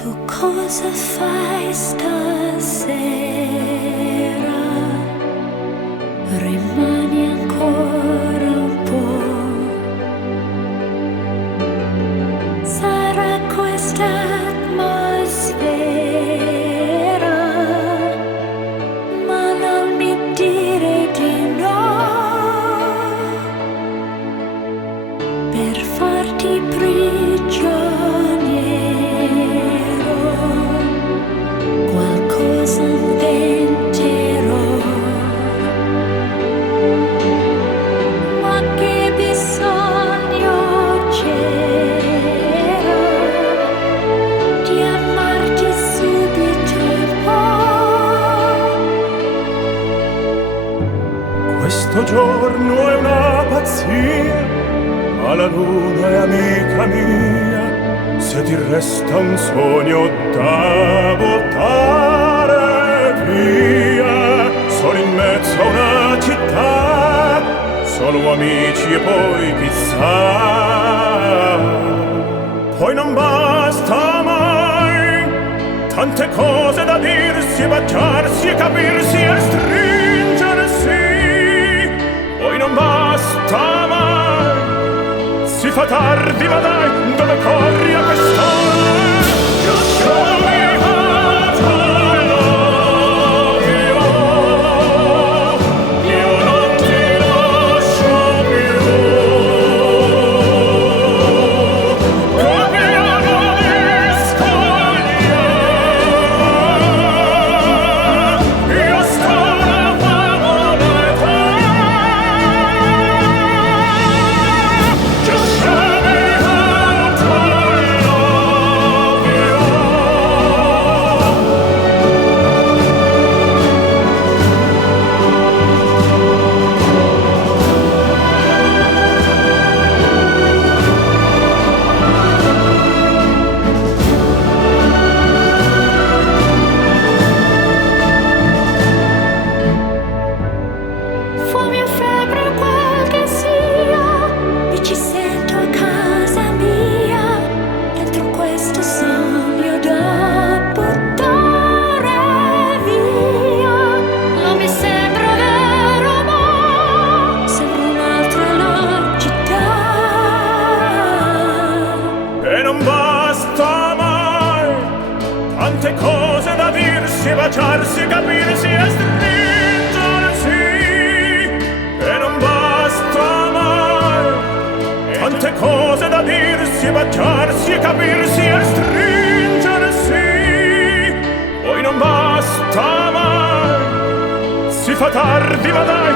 Tu cosa fai stasera? Rimani ancora un po'. Sarà questa atmosfera, ma non mi dire di no, per farti prigioniero. Qualcosa inventerò, ma che bisogno c'era di amarti subito un po'. Questo giorno è una pazzia, ma la luna è amica mia. Se ti resta un sogno da buttare via, sono in mezzo a una città, solo amici e poi chissà. Poi non basta mai, tante cose da dirsi, baciarsi e capirsi e stringersi. Poi non basta mai, si fa tardi, ma dai, dove corri a quest'ora? Just show me how to love you. Io non ti lascio più. Cambiano di scogliere, io sto una favola età. Just show me how to love you. Fuoco e febbre quel che sia, mi ci sento a casa mia, dentro questo sogno da buttare via. Non mi sembra vero, ma sembra un'altra la città. E non basta mai, tante cose da dirsi, baciarsi, capirsi e stringersi. E non basta mai, tante cose da dirsi, baciarsi, capirsi e stringersi. Poi non basta mai, si fa tardi, ma dai,